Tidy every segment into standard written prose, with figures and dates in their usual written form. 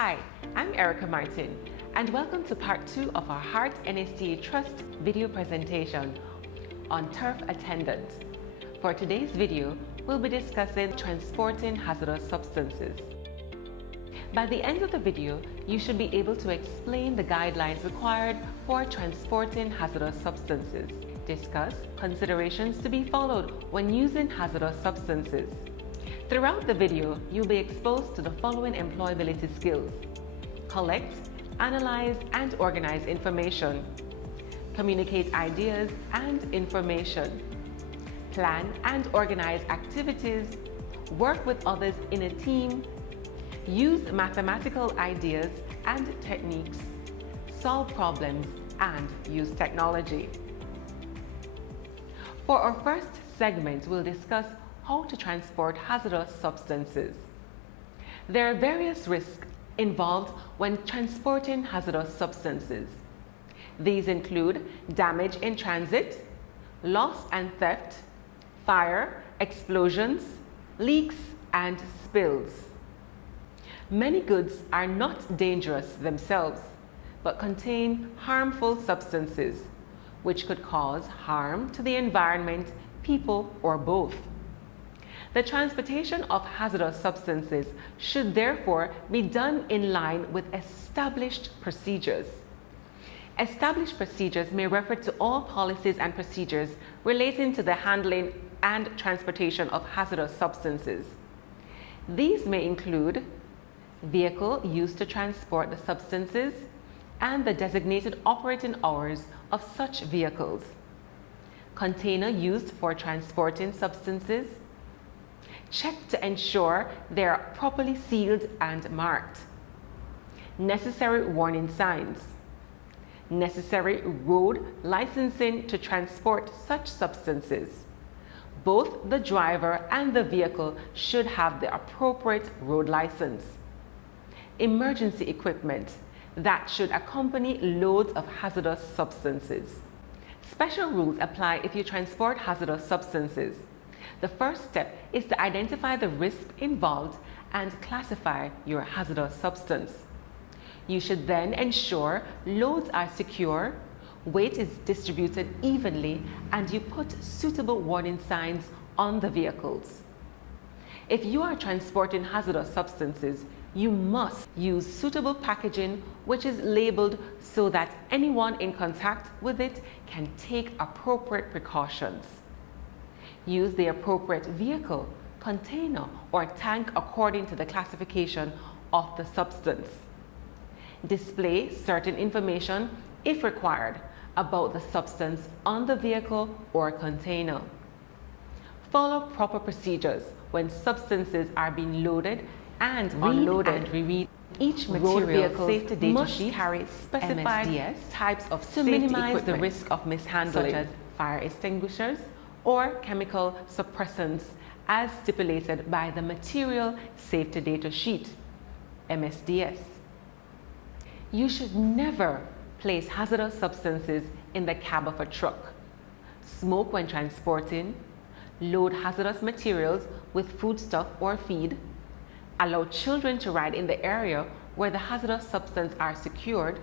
Hi, I'm Erica Martin, and welcome to part 2 of our Heart NSTA Trust video presentation on turf attendance. For today's video, we'll be discussing transporting hazardous substances. By the end of the video, you should be able to explain the guidelines required for transporting hazardous substances, discuss considerations to be followed when using hazardous substances. Throughout the video, you'll be exposed to the following employability skills: collect, analyze, and organize information, communicate ideas and information, plan and organize activities, work with others in a team, use mathematical ideas and techniques, solve problems, and use technology. For our first segment, we'll discuss how to transport hazardous substances. There are various risks involved when transporting hazardous substances. These include damage in transit, loss and theft, fire, explosions, leaks, and spills. Many goods are not dangerous themselves, but contain harmful substances, which could cause harm to the environment, people, or both. The transportation of hazardous substances should therefore be done in line with established procedures. Established procedures may refer to all policies and procedures relating to the handling and transportation of hazardous substances. These may include vehicle used to transport the substances and the designated operating hours of such vehicles, container used for transporting substances. Check to ensure they are properly sealed and marked. Necessary warning signs. Necessary road licensing to transport such substances. Both the driver and the vehicle should have the appropriate road license. Emergency equipment that should accompany loads of hazardous substances. Special rules apply if you transport hazardous substances. The first step is to identify the risk involved and classify your hazardous substance. You should then ensure loads are secure, weight is distributed evenly, and you put suitable warning signs on the vehicles. If you are transporting hazardous substances, you must use suitable packaging which is labeled so that anyone in contact with it can take appropriate precautions. Use the appropriate vehicle, container, or tank according to the classification of the substance. Display certain information, if required, about the substance on the vehicle or container. Follow proper procedures when substances are being loaded and unloaded. And reread each material safety data sheet carry specified NSTA types of to minimize the risk of mishandling, such as fire extinguishers or chemical suppressants as stipulated by the Material Safety Data Sheet, MSDS. You should never place hazardous substances in the cab of a truck, smoke when transporting, load hazardous materials with foodstuff or feed, allow children to ride in the area where the hazardous substances are secured,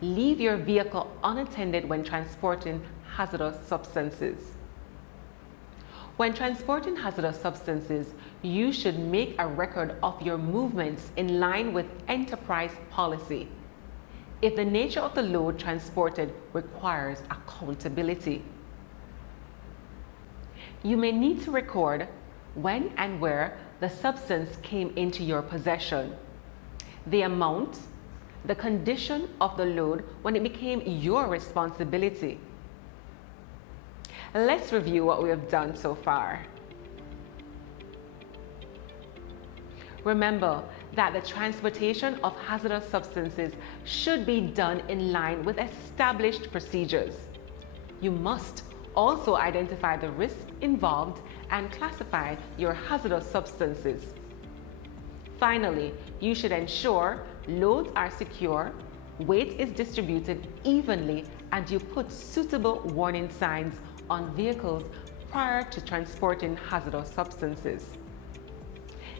leave your vehicle unattended when transporting hazardous substances. When transporting hazardous substances, you should make a record of your movements in line with enterprise policy. If the nature of the load transported requires accountability, you may need to record when and where the substance came into your possession, the amount, the condition of the load when it became your responsibility. Let's review what we have done so far. Remember that the transportation of hazardous substances should be done in line with established procedures. You must also identify the risks involved and classify your hazardous substances. Finally, you should ensure loads are secure, weight is distributed evenly, and you put suitable warning signs on vehicles prior to transporting hazardous substances.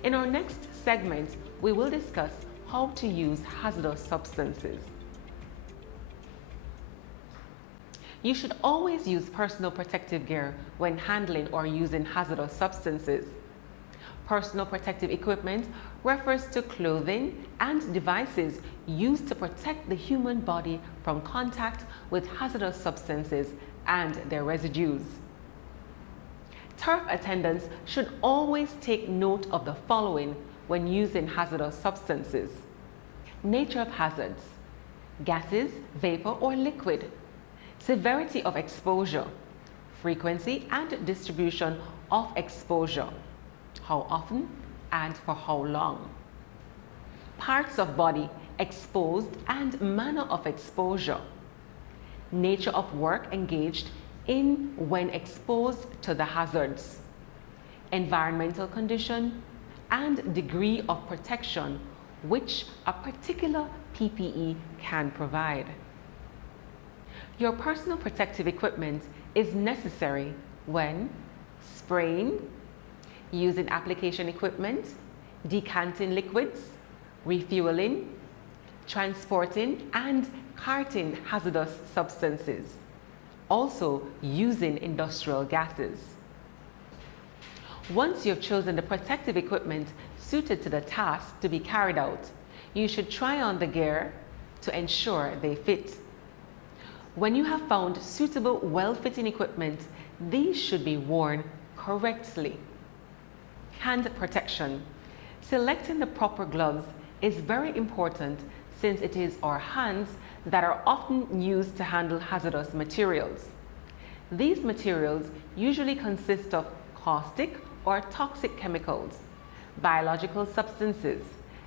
In our next segment, we will discuss how to use hazardous substances. You should always use personal protective gear when handling or using hazardous substances. Personal protective equipment refers to clothing and devices used to protect the human body from contact with hazardous substances and their residues. Turf attendants should always take note of the following when using hazardous substances. Nature of hazards: gases, vapor, or liquid. Severity of exposure, frequency and distribution of exposure, how often and for how long. Parts of body exposed and manner of exposure. Nature of work engaged in when exposed to the hazards. Environmental condition and degree of protection which a particular PPE can provide. Your personal protective equipment is necessary when spraying, using application equipment, decanting liquids, refueling, transporting and carting hazardous substances, also using industrial gases. Once you've chosen the protective equipment suited to the task to be carried out, you should try on the gear to ensure they fit. When you have found suitable, well-fitting equipment, these should be worn correctly. Hand protection. Selecting the proper gloves is very important since it is our hands that are often used to handle hazardous materials. These materials usually consist of caustic or toxic chemicals, biological substances,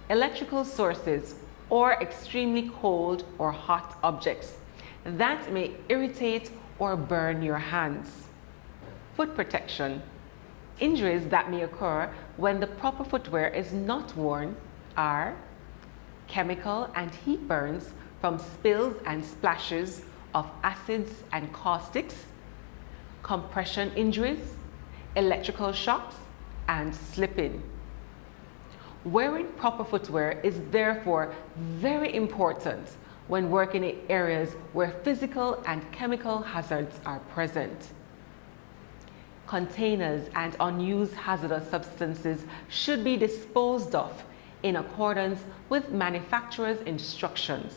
electrical sources, or extremely cold or hot objects that may irritate or burn your hands. Foot protection. Injuries that may occur when the proper footwear is not worn are chemical and heat burns from spills and splashes of acids and caustics, compression injuries, electrical shocks, and slipping. Wearing proper footwear is therefore very important when working in areas where physical and chemical hazards are present. Containers and unused hazardous substances should be disposed of in accordance with manufacturer's instructions,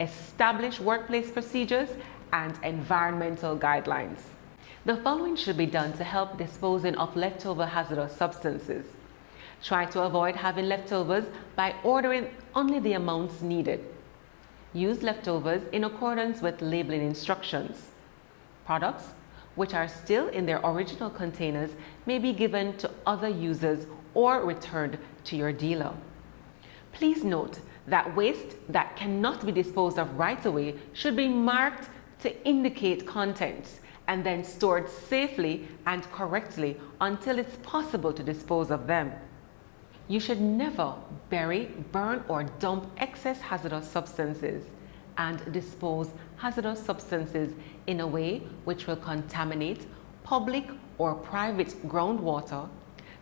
establish workplace procedures, and environmental guidelines. The following should be done to help disposing of leftover hazardous substances. Try to avoid having leftovers by ordering only the amounts needed. Use leftovers in accordance with labeling instructions. Products which are still in their original containers may be given to other users or returned to your dealer. Please note that waste that cannot be disposed of right away should be marked to indicate contents and then stored safely and correctly until it's possible to dispose of them. You should never bury, burn, or dump excess hazardous substances and dispose hazardous substances in a way which will contaminate public or private groundwater,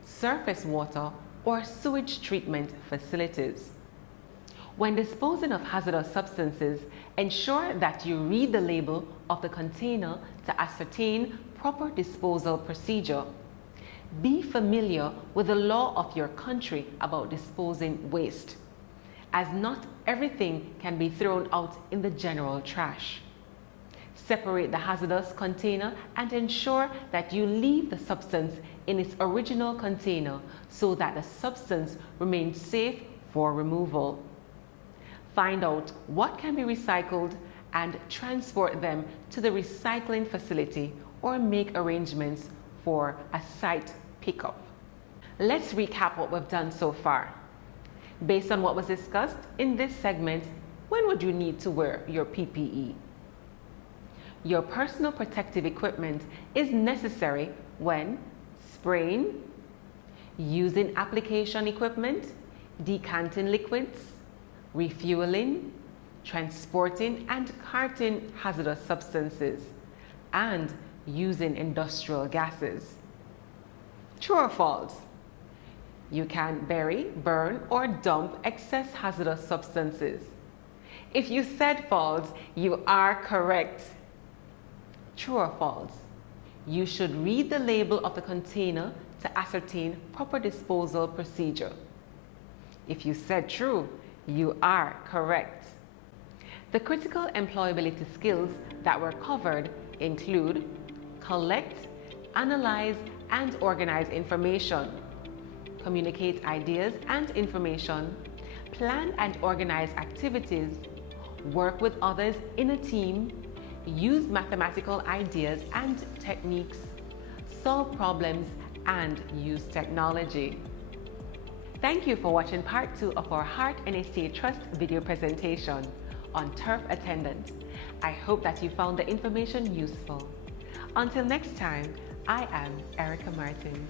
surface water, or sewage treatment facilities. When disposing of hazardous substances, ensure that you read the label of the container to ascertain proper disposal procedure. Be familiar with the law of your country about disposing waste, as not everything can be thrown out in the general trash. Separate the hazardous container and ensure that you leave the substance in its original container so that the substance remains safe for removal. Find out what can be recycled and transport them to the recycling facility or make arrangements for a site pickup. Let's recap what we've done so far. Based on what was discussed in this segment, when would you need to wear your PPE? Your personal protective equipment is necessary when spraying, using application equipment, decanting liquids, refueling, transporting and carting hazardous substances, and using industrial gases. True or false? You can bury, burn, or dump excess hazardous substances. If you said false, you are correct. True or false? You should read the label of the container to ascertain proper disposal procedure. If you said true, you are correct. The critical employability skills that were covered include collect, analyze, and organize information, communicate ideas and information, plan and organize activities, work with others in a team, use mathematical ideas and techniques, solve problems, and use technology. Thank you for watching part 2 of our Heart NSTA Trust video presentation on turf attendant. I hope that you found the information useful. Until next time, I am Erica Martin.